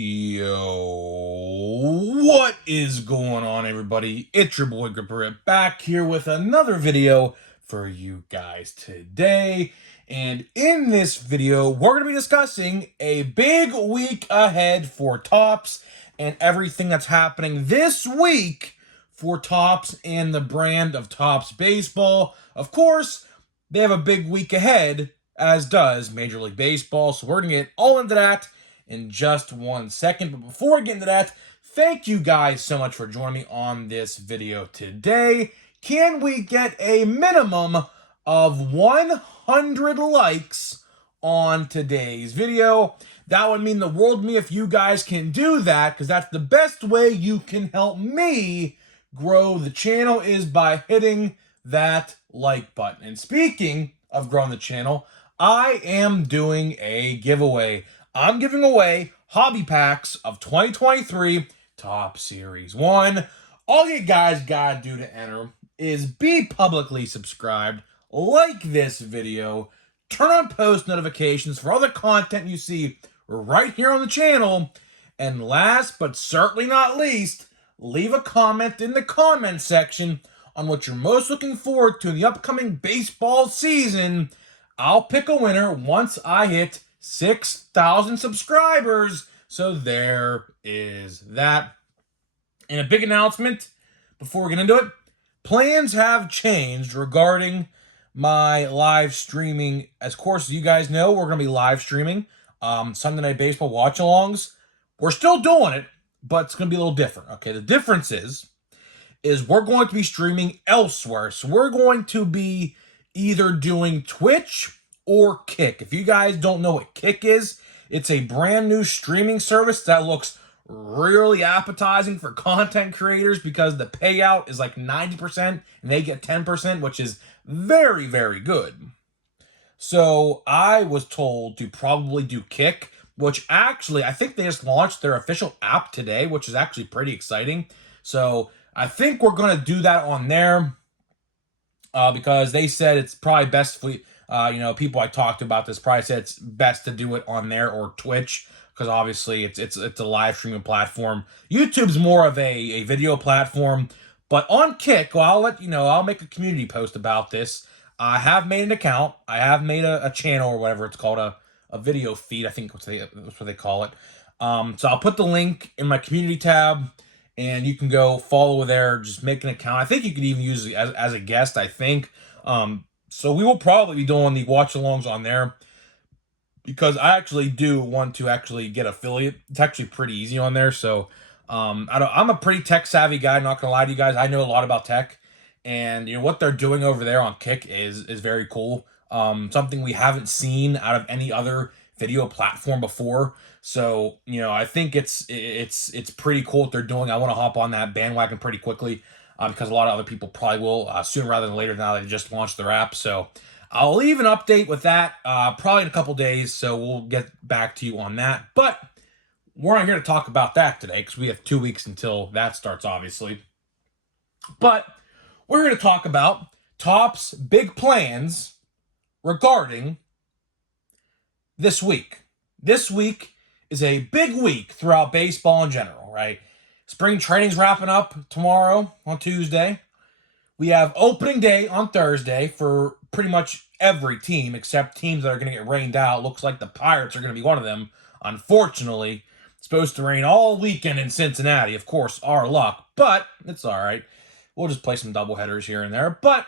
Yo, what is going on, everybody? It's your boy Gripper back here with another video for you guys today. And in this video, we're going to be discussing a big week ahead for Topps and everything that's happening this week for Topps and the brand of Topps Baseball. Of course, they have a big week ahead, as does Major League Baseball. So we're going to get all into that in just 1 second. But before we get into that, thank you guys so much for joining me on this video today. Can we get a minimum of 100 likes on today's video? That would mean the world to me if you guys can do that, because that's the best way you can help me grow the channel, is by hitting that like button. And speaking of growing the channel, I am doing a giveaway. I'm giving away hobby packs of 2023 Topps Series 1. All you guys gotta do to enter is be publicly subscribed, like this video, turn on post notifications for all the content you see right here on the channel, and last but certainly not least, leave a comment in the comment section on what you're most looking forward to in the upcoming baseball season. I'll pick a winner once I hit 6,000 subscribers. So there is that. And a big announcement before we get into it. Plans have changed regarding my live streaming. Of course, you guys know we're going to be live streaming Sunday Night Baseball watch-alongs. We're still doing it, but it's going to be a little different. Okay, the difference is we're going to be streaming elsewhere. So we're going to be either doing Twitch or Kick. If you guys don't know what Kick is, it's a brand new streaming service that looks really appetizing for content creators because the payout is like 90% and they get 10%, which is very, very good. So I was told to probably do Kick, which actually I think they just launched their official app today, which is actually pretty exciting. So I think we're going to do that on there because they said it's probably best for people I talked to about this probably said it's best to do it on there or Twitch, because obviously it's a live streaming platform. YouTube's more of a video platform, but on Kick, well, I'll let you know. I'll make a community post about this. I have made an account. I have made a channel or whatever it's called, a video feed. I think that's what they call it. So I'll put the link in my community tab, and you can go follow there. Just make an account. I think you could even use it as a guest, I think. So we will probably be doing the watch-alongs on there, because I actually do want to actually get affiliate. It's actually pretty easy on there. So I'm a pretty tech-savvy guy, not going to lie to you guys. I know a lot about tech. And what they're doing over there on Kick is very cool. Something we haven't seen out of any other video platform before. So, I think it's pretty cool what they're doing. I want to hop on that bandwagon pretty quickly because a lot of other people probably will sooner rather than later now they just launched their app. So I'll leave an update with that probably in a couple days. So we'll get back to you on that. But we're not here to talk about that today because we have 2 weeks until that starts, obviously. But we're here to talk about Topps' big plans regarding this week. This week is a big week throughout baseball in general, right? Spring training's wrapping up tomorrow on Tuesday. We have opening day on Thursday for pretty much every team except teams that are going to get rained out. Looks like the Pirates are going to be one of them, unfortunately. It's supposed to rain all weekend in Cincinnati. Of course, our luck, but it's all right. We'll just play some doubleheaders here and there. But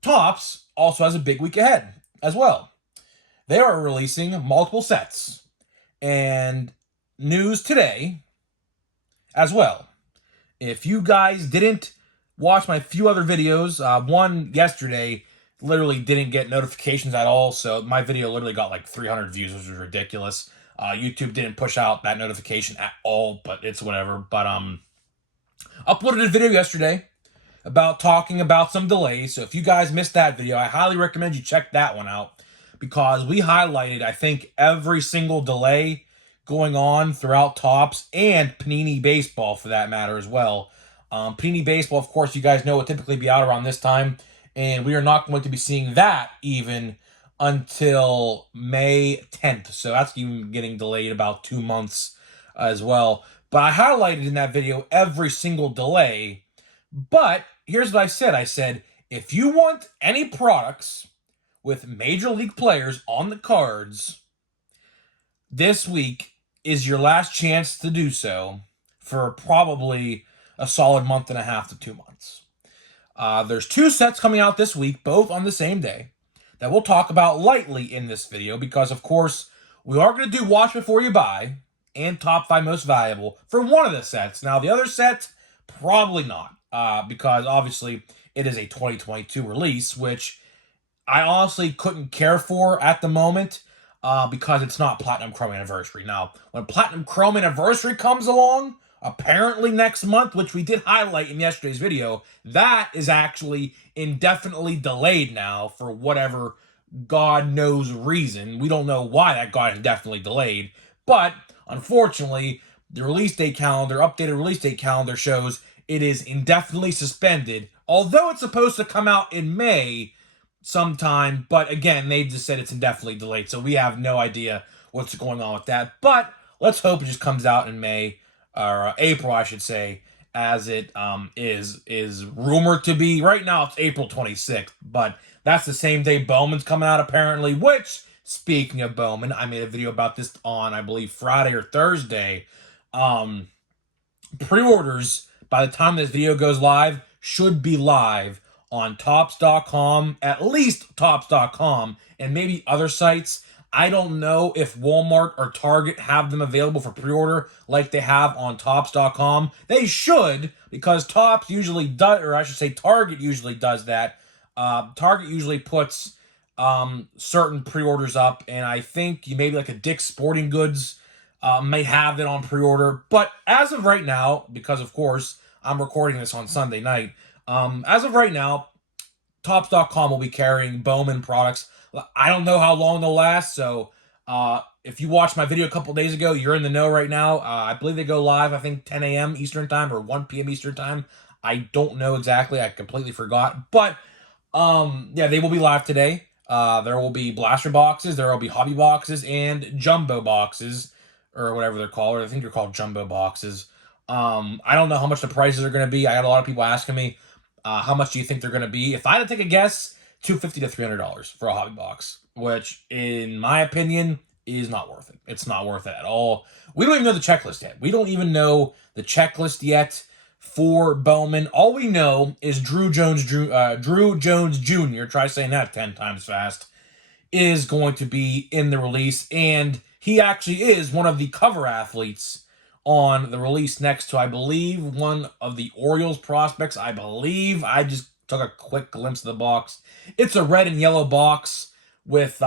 Topps also has a big week ahead as well. They are releasing multiple sets. And news today as well. If you guys didn't watch my few other videos, one yesterday literally didn't get notifications at all. So my video literally got like 300 views, which was ridiculous. YouTube didn't push out that notification at all, but it's whatever. But uploaded a video yesterday about talking about some delays. So if you guys missed that video, I highly recommend you check that one out, because we highlighted, I think, every single delay going on throughout Topps and Panini Baseball for that matter as well. Panini Baseball, of course, you guys know, will typically be out around this time, and we are not going to be seeing that even until May 10th. So that's even getting delayed about 2 months as well. But I highlighted in that video every single delay. But here's what I said. I said, if you want any products with Major League players on the cards, this week is your last chance to do so for probably a solid month and a half to 2 months. There's 2 sets coming out this week, both on the same day, that we'll talk about lightly in this video because, of course, we are going to do Watch Before You Buy and Top 5 Most Valuable for one of the sets. Now, the other set, probably not, because obviously it is a 2022 release, which I honestly couldn't care for at the moment because it's not Platinum Chrome Anniversary. Now, when Platinum Chrome Anniversary comes along, apparently next month, which we did highlight in yesterday's video, that is actually indefinitely delayed now for whatever God knows reason. We don't know why that got indefinitely delayed, but unfortunately, the release date calendar, updated release date calendar shows it is indefinitely suspended, although it's supposed to come out in May sometime, but again, they just said it's indefinitely delayed, so we have no idea what's going on with that. But let's hope it just comes out in May, or April, I should say, as it is rumored to be. Right now, it's April 26th, but that's the same day Bowman's coming out, apparently, which, speaking of Bowman, I made a video about this on, I believe, Friday or Thursday. Pre-orders, by the time this video goes live, should be live on Topps.com, at least Topps.com, and maybe other sites. I don't know if Walmart or Target have them available for pre-order like they have on Topps.com. They should, because Topps usually does, or I should say Target usually does that. Target usually puts certain pre-orders up, and I think you maybe like a Dick's Sporting Goods may have it on pre-order. But as of right now, because of course I'm recording this on Sunday night, as of right now, Topps.com will be carrying Bowman products. I don't know how long they'll last, so if you watched my video a couple days ago, you're in the know right now. I believe they go live, I think, 10 a.m. Eastern Time or 1 p.m. Eastern Time. I don't know exactly. I completely forgot. But, yeah, they will be live today. There will be blaster boxes, there will be hobby boxes, and jumbo boxes, or whatever they're called. I think they're called jumbo boxes. I don't know how much the prices are going to be. I had a lot of people asking me, how much do you think they're going to be? If I had to take a guess, $250 to $300 for a hobby box, which, in my opinion, is not worth it. It's not worth it at all. We don't even know the checklist yet. We don't even know the checklist yet for Bowman. All we know is Drew Jones Jr., try saying that 10 times fast, is going to be in the release, and he actually is one of the cover athletes on the release next to, I believe, one of the Orioles prospects. I believe. I just took a quick glimpse of the box. It's a red and yellow box with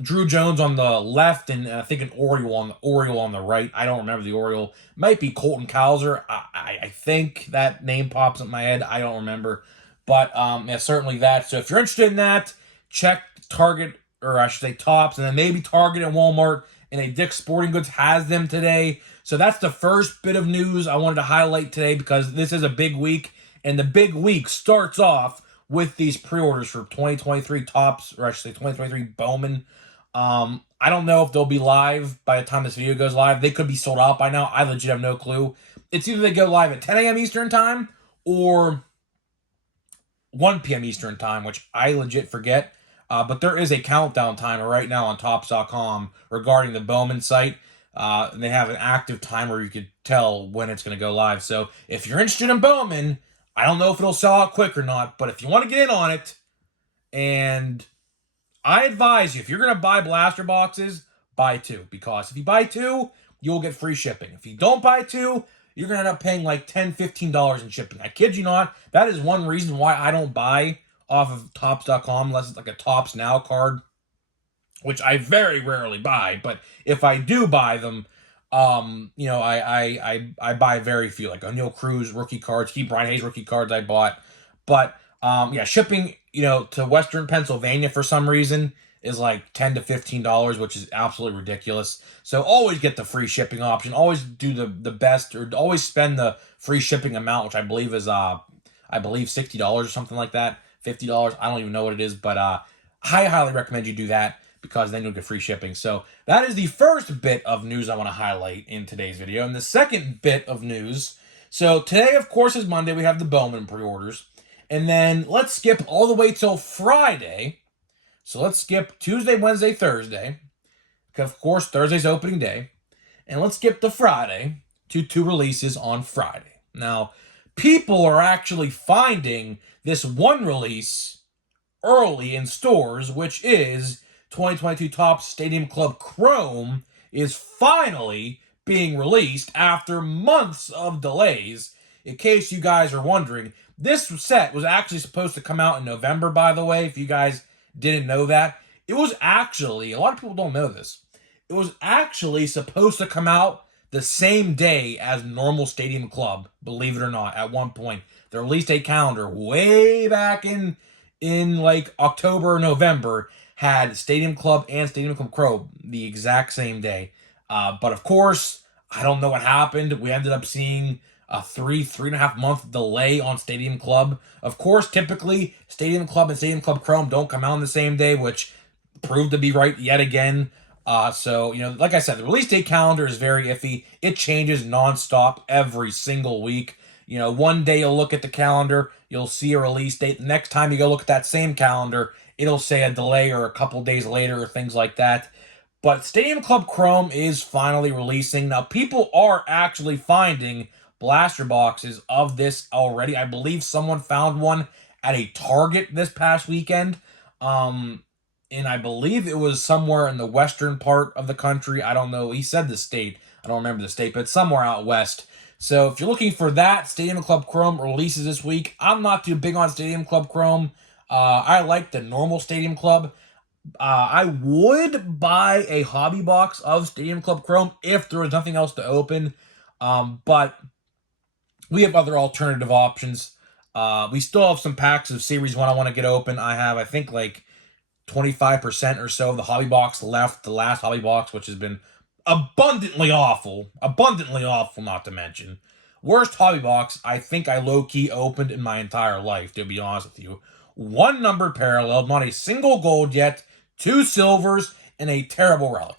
Drew Jones on the left and I think an Oriole on the right. I don't remember the Oriole. Might be Colton Cowser. I think that name pops in my head. I don't remember. But yeah, certainly that. So if you're interested in that, check Target, or I should say Topps, and then maybe Target and Walmart, and a Dick's Sporting Goods has them today. So that's the first bit of news I wanted to highlight today because this is a big week, and the big week starts off with these pre-orders for 2023 Topps, or I should say 2023 Bowman. I don't know if they'll be live by the time this video goes live. They could be sold out by now. I legit have no clue. It's either they go live at 10 a.m. Eastern Time or 1 p.m. Eastern Time, which I legit forget. But there is a countdown timer right now on Topps.com regarding the Bowman site. And they have an active timer you could tell when it's going to go live. So if you're interested in Bowman, I don't know if it'll sell out quick or not, but if you want to get in on it, and I advise you, if you're going to buy blaster boxes, buy 2. Because if you buy 2, you'll get free shipping. If you don't buy 2, you're going to end up paying like $10, $15 in shipping. I kid you not. That is one reason why I don't buy off of Topps.com unless it's like a Topps Now card, which I very rarely buy. But if I do buy them, you know, I buy very few, like O'Neal Cruz rookie cards, Keith Brian Hayes rookie cards I bought. But yeah, shipping, you know, to Western Pennsylvania for some reason is like $10 to $15, which is absolutely ridiculous. So always get the free shipping option. Always do the best, or always spend the free shipping amount, which I believe is I believe $60 or something like that. $50. I don't even know what it is, but I highly recommend you do that because then you'll get free shipping. So that is the first bit of news I want to highlight in today's video. And the second bit of news, so today, of course, is Monday. We have the Bowman pre-orders. And then let's skip all the way till Friday. So let's skip Tuesday, Wednesday, Thursday. Because, of course, Thursday's opening day. And let's skip to Friday to 2 releases on Friday. Now, people are actually finding this one release early in stores, which is 2022 Topps Stadium Club Chrome is finally being released after months of delays. In case you guys are wondering, this set was actually supposed to come out in November, by the way, if you guys didn't know that. It was actually, a lot of people don't know this, it was actually supposed to come out the same day as normal Stadium Club, believe it or not, at one point. The release date calendar way back in like October or November had Stadium Club and Stadium Club Chrome the exact same day. But of course, I don't know what happened. We ended up seeing a 3.5 month delay on Stadium Club. Of course, typically Stadium Club and Stadium Club Chrome don't come out on the same day, which proved to be right yet again. So, like I said, the release date calendar is very iffy. It changes nonstop every single week. One day you'll look at the calendar, you'll see a release date. The next time you go look at that same calendar, it'll say a delay or a couple days later or things like that. But Stadium Club Chrome is finally releasing. Now, people are actually finding blaster boxes of this already. I believe someone found one at a Target this past weekend. And I believe it was somewhere in the western part of the country. I don't know. He said the state. I don't remember the state, but somewhere out west. So if you're looking for that, Stadium Club Chrome releases this week. I'm not too big on Stadium Club Chrome. I like the normal Stadium Club. I would buy a hobby box of Stadium Club Chrome if there was nothing else to open. But we have other alternative options. We still have some packs of Series 1 I want to get open. I have, I think, like 25% or so of the hobby box left, the last hobby box, which has been abundantly awful not to mention. Worst hobby box I think I low-key opened in my entire life, to be honest with you. 1 numbered parallel, not a single gold yet, 2 silvers, and a terrible relic.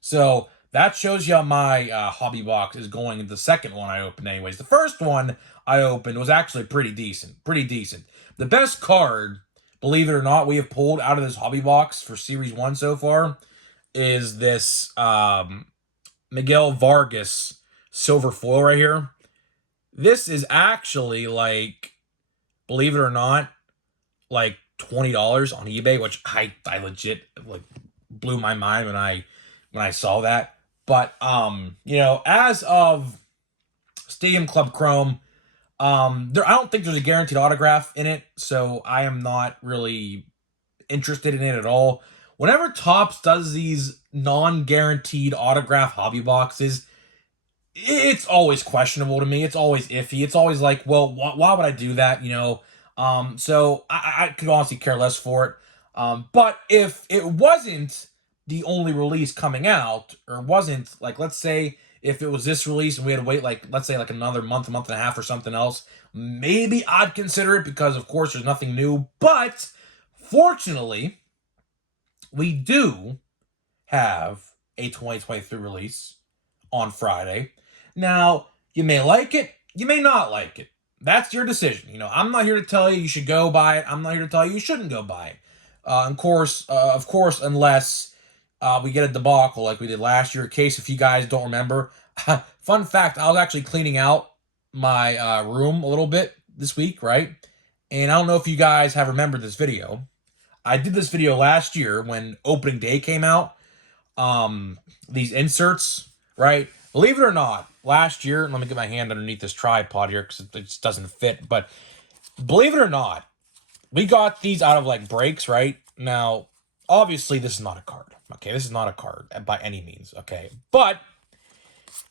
So that shows you how my hobby box is going. The second one I opened anyways. The first one I opened was actually pretty decent. The best card, believe it or not, we have pulled out of this hobby box for Series 1 so far is this Miguel Vargas silver foil right here. This is actually, like, believe it or not, like $20 on eBay, which I legit, like, blew my mind when I saw that. But as of Stadium Club Chrome, I don't think there's a guaranteed autograph in it, so I am not really interested in it at all. Whenever Topps does these non-guaranteed autograph hobby boxes, it's always questionable to me. It's always iffy. It's always like, well, why would I do that? So I could honestly care less for it. But if it wasn't the only release coming out, or wasn't, like, let's say if it was this release and we had to wait, like, let's say like another month and a half or something else, maybe I'd consider it because, of course, there's nothing new. But fortunately, we do have a 2023 release on Friday. Now, you may like it, you may not like it. That's your decision. I'm not here to tell you should go buy it. I'm not here to tell you shouldn't go buy it. Of course, unless we get a debacle like we did last year. In case if you guys don't remember, fun fact: I was actually cleaning out my room a little bit this week, right? And I don't know if you guys have remembered this video. I did this video last year when opening day came out. These inserts, right? Believe it or not, last year, let me get my hand underneath this tripod here because it just doesn't fit. But believe it or not, we got these out of like breaks, right? Now, obviously, this is not a card. Okay, this is not a card by any means. Okay, but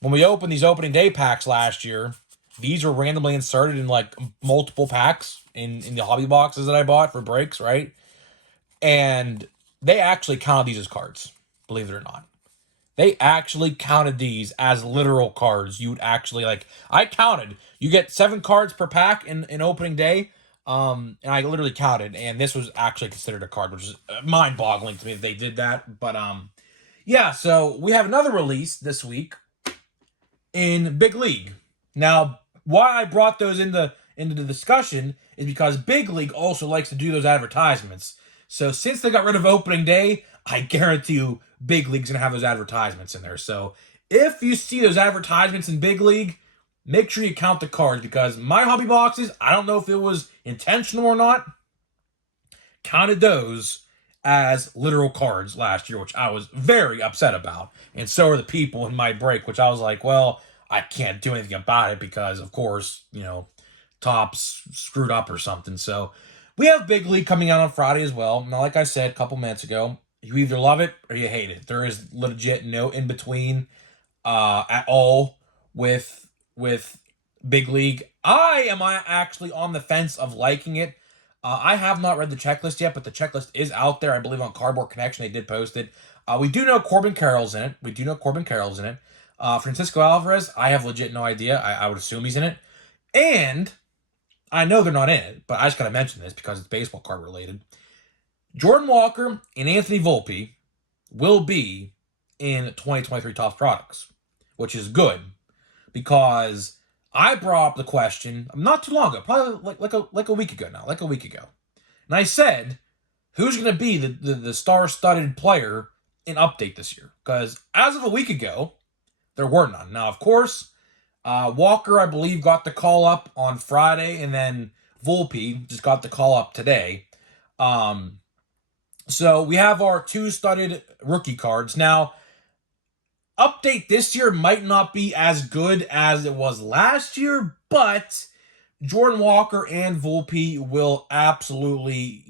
when we opened these opening day packs last year, these were randomly inserted in like multiple packs in the hobby boxes that I bought for breaks, right? And they actually counted these as cards, believe it or not. They actually counted these as literal cards. You would actually, like, I counted. You get 7 cards per pack in opening day. And I literally counted, and this was actually considered a card, which is mind-boggling to me that they did that. But yeah. So we have another release this week in Big League. Now, why I brought those into the discussion is because Big League also likes to do those advertisements. So since they got rid of opening day, I guarantee you Big League's gonna have those advertisements in there. So if you see those advertisements in Big League, make sure you count the cards because my hobby boxes, I don't know if it was intentional or not, counted those as literal cards last year, which I was very upset about. And so are the people in my break, which I was like, well, I can't do anything about it because, of course, Topps screwed up or something. So we have Big League coming out on Friday as well. Now, like I said a couple minutes ago, you either love it or you hate it. There is legit no in between at all with Big League. I am actually on the fence of liking it. I have not read the checklist yet, but the checklist is out there. I believe on Cardboard Connection they did post it. We do know Corbin Carroll's in it. Francisco Alvarez, I have legit no idea. I would assume he's in it. And I know they're not in it, but I just got to mention this because it's baseball card related. Jordan Walker and Anthony Volpe will be in 2023 Topps products, which is good because I brought up the question not too long ago, probably like a week ago now, and I said, who's going to be the star-studded player in Update this year? Because as of a week ago, there were none. Now, of course, Walker, I believe, got the call up on Friday, and then Volpe just got the call up today. So we have our two studded rookie cards. Now, Update this year might not be as good as it was last year, but Jordan Walker and Volpe will absolutely,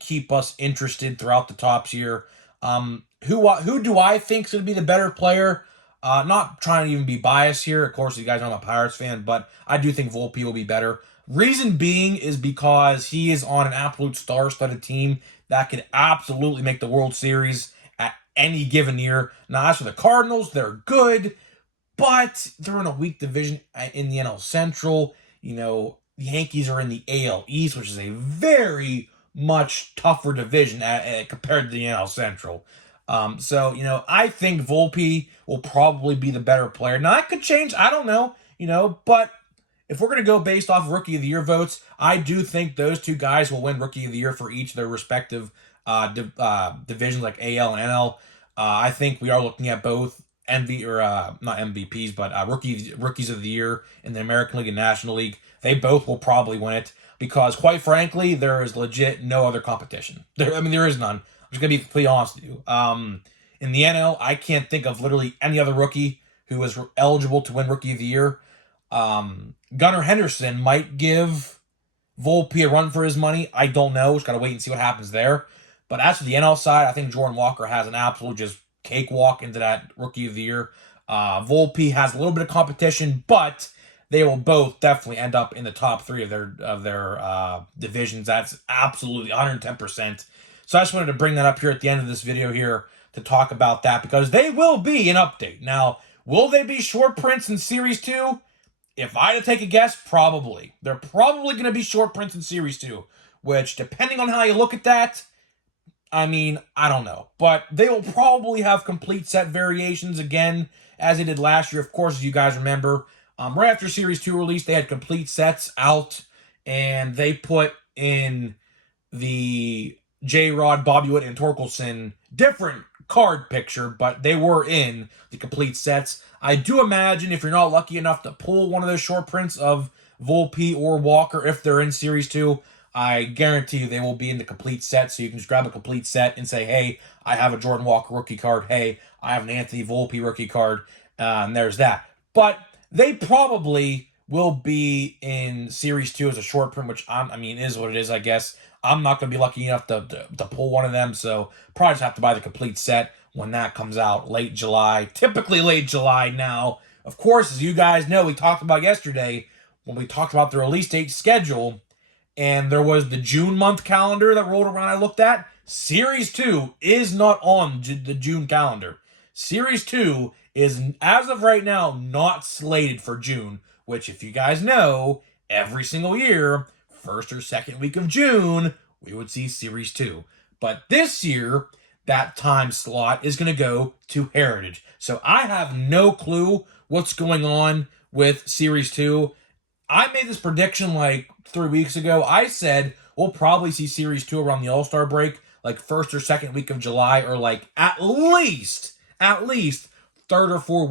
keep us interested throughout the Topps year. Who do I think is going to be the better player? Not trying to even be biased here. Of course, you guys know I'm a Pirates fan, but I do think Volpe will be better. Reason being is because he is on an absolute star-studded team that could absolutely make the World Series at any given year. Now, as for the Cardinals, they're good, but they're in a weak division in the NL Central. The Yankees are in the AL East, which is a very much tougher division compared to the NL Central. So, I think Volpe will probably be the better player. Now, that could change. I don't know, but if we're going to go based off Rookie of the Year votes, I do think those two guys will win Rookie of the Year for each of their respective divisions like AL and NL. I think we are looking at both not MVPs, but rookies of the year in the American League and National League. They both will probably win it because, quite frankly, there is legit no other competition. There is none. I'm just gonna be completely honest with you. In the NL, I can't think of literally any other rookie who is eligible to win Rookie of the Year. Gunnar Henderson might give Volpe a run for his money. I don't know. Just gotta wait and see what happens there. But as for the NL side, I think Jordan Walker has an absolute just cakewalk into that Rookie of the Year. Volpe has a little bit of competition, but they will both definitely end up in the top three of their divisions. That's absolutely 110%. So I just wanted to bring that up here at the end of this video here to talk about that because they will be an update. Now, will they be short prints in Series 2? If I had to take a guess, probably. They're probably going to be short prints in Series 2, which, depending on how you look at that, I don't know. But they will probably have complete set variations again, as they did last year. Of course, as you guys remember, right after Series 2 release, they had complete sets out, and they put in the J-Rod, Bobby Witt, and Torkelson different card picture, but they were in the complete sets. I do imagine if you're not lucky enough to pull one of those short prints of Volpe or Walker, if they're in Series 2, I guarantee you they will be in the complete set, so you can just grab a complete set and say, hey, I have a Jordan Walker rookie card. Hey, I have an Anthony Volpe rookie card. And there's that. But they probably will be in Series 2 as a short print, which, is what it is, I guess. I'm not going to be lucky enough to pull one of them, so probably just have to buy the complete set when that comes out late July. Typically late July now. Of course, as you guys know, we talked about yesterday when we talked about the release date schedule, and there was the June month calendar that rolled around I looked at. Series 2 is not on the June calendar. Series 2 is, as of right now, not slated for June, which, if you guys know, every single year, first or second week of June, we would see Series 2. But this year, that time slot is going to go to Heritage. So I have no clue what's going on with Series 2. I made this prediction like 3 weeks ago. I said we'll probably see Series 2 around the All-Star break, like first or second week of July, or like at least third or fourth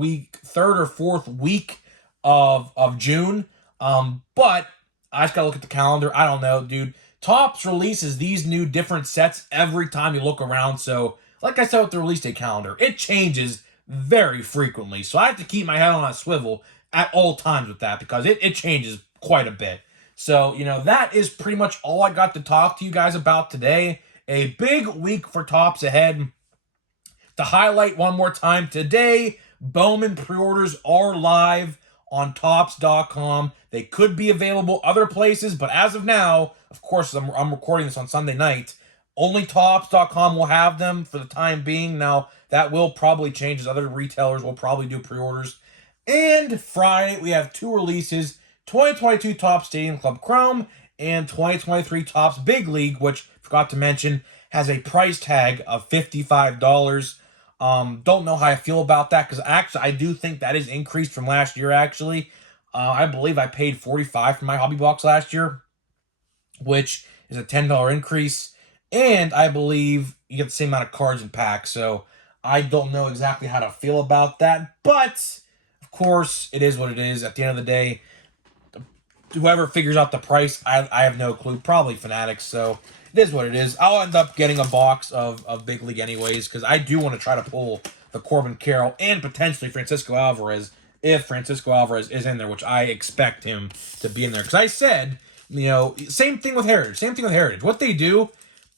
week of June. But I just gotta look at the calendar. I don't know, dude. Topps releases these new different sets every time you look around. So, like I said with the release date calendar, it changes very frequently. So I have to keep my head on a swivel at all times with that because it changes quite a bit. So, that is pretty much all I got to talk to you guys about today. A big week for Topps ahead. To highlight one more time, today, Bowman pre-orders are live on Topps.com. They could be available other places, but as of now, of course, I'm recording this on Sunday night, only Topps.com will have them for the time being. Now, that will probably change as other retailers will probably do pre-orders. And Friday, we have two releases, 2022 Topps Stadium Club Chrome and 2023 Topps Big League, which, forgot to mention, has a price tag of $55. Don't know how I feel about that because actually I do think that is increased from last year. Actually, I believe I paid $45 for my hobby box last year, which is a $10 increase, and I believe you get the same amount of cards and packs. So I don't know exactly how to feel about that, but of course it is what it is. At the end of the day, whoever figures out the price, I have no clue. Probably Fanatics. So it is what it is. I'll end up getting a box of Big League anyways because I do want to try to pull the Corbin Carroll and potentially Francisco Alvarez if Francisco Alvarez is in there, which I expect him to be in there. Because I said, same thing with Heritage. What they do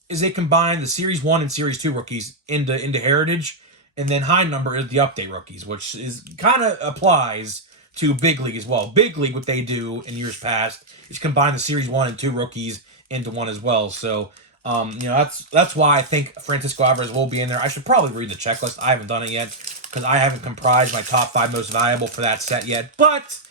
is they combine the Series 1 and Series 2 rookies into Heritage, and then high number is the update rookies, which is kind of applies to Big League as well. Big League, what they do in years past is combine the Series 1 and 2 rookies into one as well. So, that's why I think Francisco Alvarez will be in there. I should probably read the checklist. I haven't done it yet because I haven't comprised my top 5 most valuable for that set yet. But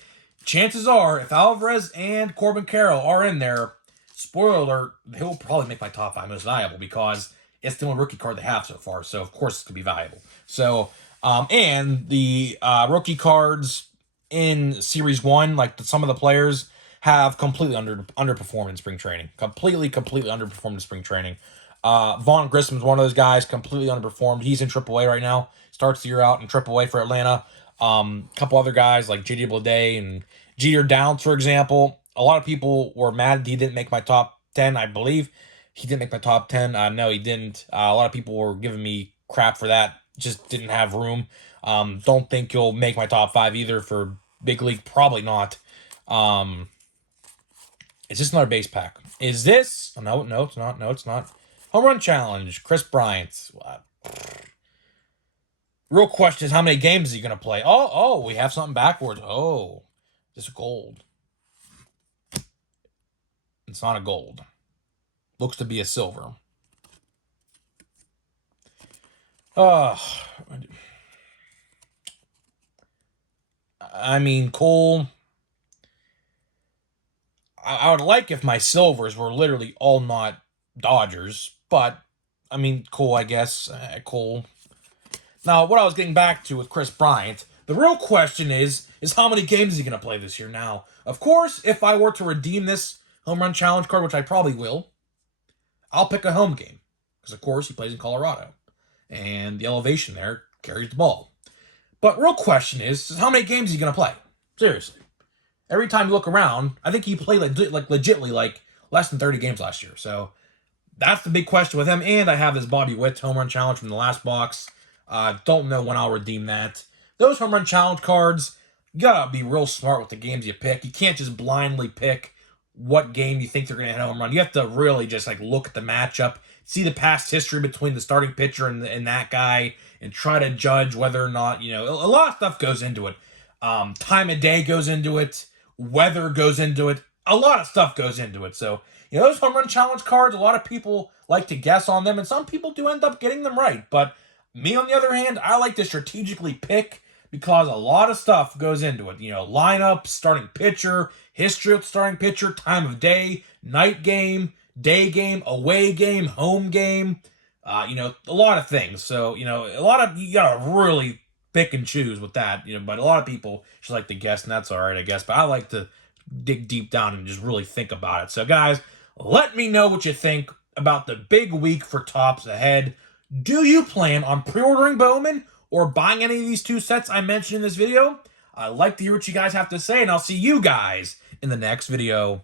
chances are, if Alvarez and Corbin Carroll are in there, spoiler alert, he'll probably make my top 5 most valuable because it's the only rookie card they have so far. So, of course, it's going to be valuable. So, and the rookie cards in Series 1, like some of the players have completely underperformed in spring training. Completely underperformed in spring training. Vaughn Grissom's one of those guys, completely underperformed. He's in AAA right now. Starts the year out in AAA for Atlanta. A couple other guys like J.D. Bleday and Jeter Downs, for example. A lot of people were mad he didn't make my top 10, I believe. He didn't make my top 10. No, he didn't. A lot of people were giving me crap for that. Just didn't have room. Don't think he'll make my top 5 either for Big League. Probably not. It's just another base pack. Is this? Oh, no, it's not. No, it's not. Home Run Challenge. Chris Bryant. Real question is how many games is he going to play? Oh, we have something backwards. Oh, this is gold. It's not a gold. Looks to be a silver. I mean, Cole, I would like if my silvers were literally all not Dodgers, but, I mean, Cole, I guess. Cole. Now, what I was getting back to with Chris Bryant, the real question is how many games is he going to play this year? Now, of course, if I were to redeem this Home Run Challenge card, which I probably will, I'll pick a home game. Because, of course, he plays in Colorado. And the elevation there carries the ball. But real question is how many games is he going to play? Seriously. Every time you look around, I think he played legitly less than 30 games last year. So that's the big question with him. And I have this Bobby Witt Home Run Challenge from the last box. Don't know when I'll redeem that. Those Home Run Challenge cards, you gotta be real smart with the games you pick. You can't just blindly pick what game you think they're going to hit a home run. You have to really just look at the matchup, see the past history between the starting pitcher and that guy, and try to judge whether or not, a lot of stuff goes into it. Time of day goes into it. Weather goes into it. A lot of stuff goes into it. So, those Home Run Challenge cards, a lot of people like to guess on them, and some people do end up getting them right. But me, on the other hand, I like to strategically pick because a lot of stuff goes into it. You know, lineup, starting pitcher, history of starting pitcher, time of day, night game, day game, away game, home game. You know, a lot of things. So, you know, you gotta really pick and choose with that. You know, but a lot of people just like to guess, and that's all right, I guess. But I like to dig deep down and just really think about it. So, guys, let me know what you think about the big week for Topps ahead. Do you plan on pre-ordering Bowman or buying any of these two sets I mentioned in this video? I'd like to hear what you guys have to say, and I'll see you guys in the next video.